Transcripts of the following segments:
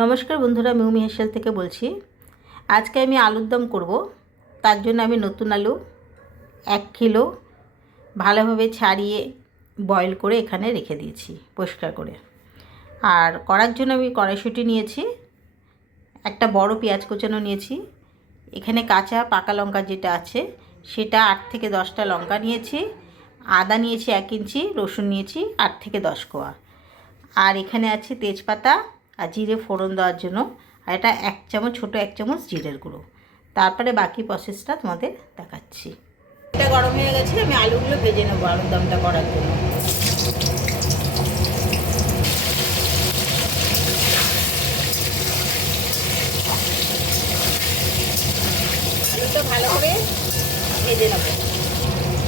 নমস্কার বন্ধুরা মিউমি হেসেল থেকে বলছি। আজকে আমি আলুর দম করব। তার জন্য আমি নতুন আলু এক কিলো ভালোভাবে ছাড়িয়ে বয়েল করে এখানে রেখে দিয়েছি, পরিষ্কার করে। আর করার জন্য আমি কড়াইশুঁটি নিয়েছি, একটা বড় পেঁয়াজ কোচানো নিয়েছি। এখানে কাঁচা পাকা লঙ্কা যেটা আছে, সেটা আট থেকে দশটা লঙ্কা নিয়েছি। আদা নিয়েছি এক ইঞ্চি, রসুন নিয়েছি আট থেকে দশ কোয়া। আর এখানে আছে তেজপাতা আর জিরে ফোড়ন দেওয়ার জন্য। আর এটা এক চামচ, ছোটো এক চামচ জিরের গুঁড়ো। তারপরে বাকি প্রসেসটা তোমাদের দেখাচ্ছি। এটা গরম হয়ে গেছে, আমি আলুগুলো ভেজে নেব আলুর দমটা করার জন্য। আলুটা ভালো করে ভেজে নেব।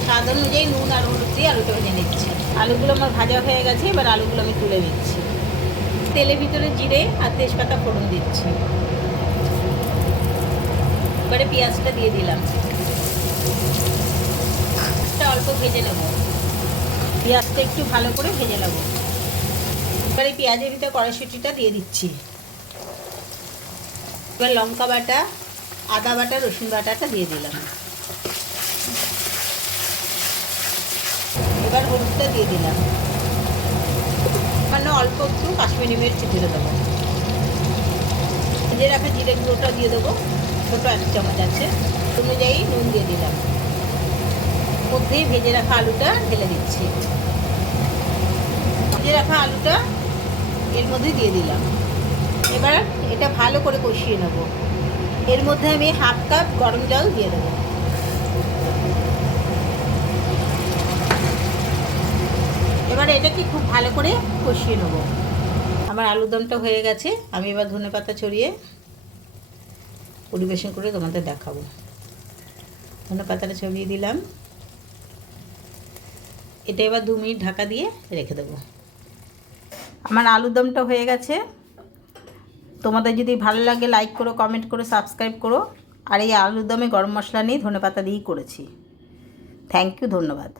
স্বাদ অনুযায়ী নুন আর হলুদ দিয়ে আলুটা ভেজে নিচ্ছি। আলুগুলো আমার ভাজা হয়ে গেছে, এবার আলুগুলো আমি তুলে নিচ্ছি। তেলের ভিতরে জিরে আর তেজপাতা ফোড়ন দিচ্ছি। এবারে পেঁয়াজটা দিয়ে দিলাম। অল্প ভেজে নেব। পেঁয়াজটা একটু ভালো করে ভেজে নেব। এবারে পেঁয়াজের ভিতরে কড়াইশুটিটা দিয়ে দিচ্ছি। এবার লঙ্কা বাটা, আদা বাটা, রসুন বাটাটা দিয়ে দিলাম। এবার হলুদটা দিয়ে দিলাম। মানে অল্প একটু কাশ্মীরি মির্চ দিয়ে দেবো। ভেজে রাখা জিরে গুঁড়োটা দিয়ে দেবো। ছোটো এক চামচ আছে। অনুযায়ী নুন দিয়ে দিলাম। মধ্যেই ভেজে রাখা আলুটা ঢেলে দিচ্ছি। ভেজে রাখা আলুটা এর মধ্যে দিয়ে দিলাম। এবার এটা ভালো করে কষিয়ে নেব। এর মধ্যে আমি হাফ কাপ গরম জল দিয়ে দেবো। এবার এটাকে খুব ভালো করে কষিয়ে নেব। আমার আলুর দমটা হয়ে গেছে, আমি এবার ধনে পাতা ছড়িয়ে পরিবেশন করে তোমাদের দেখাবো। ধনে পাতাটা ছড়িয়ে দিলাম। এটা এবার দু মিনিট ঢাকা দিয়ে রেখে দেবো। আমার আলুর দমটা হয়ে গেছে। তোমাদের যদি ভালো লাগে লাইক করো কমেন্ট করো সাবস্ক্রাইব করো। আর এই আলুর দমে গরম মশলা নিয়ে ধনে পাতা দিয়েই করেছি। থ্যাংক ইউ ধন্যবাদ।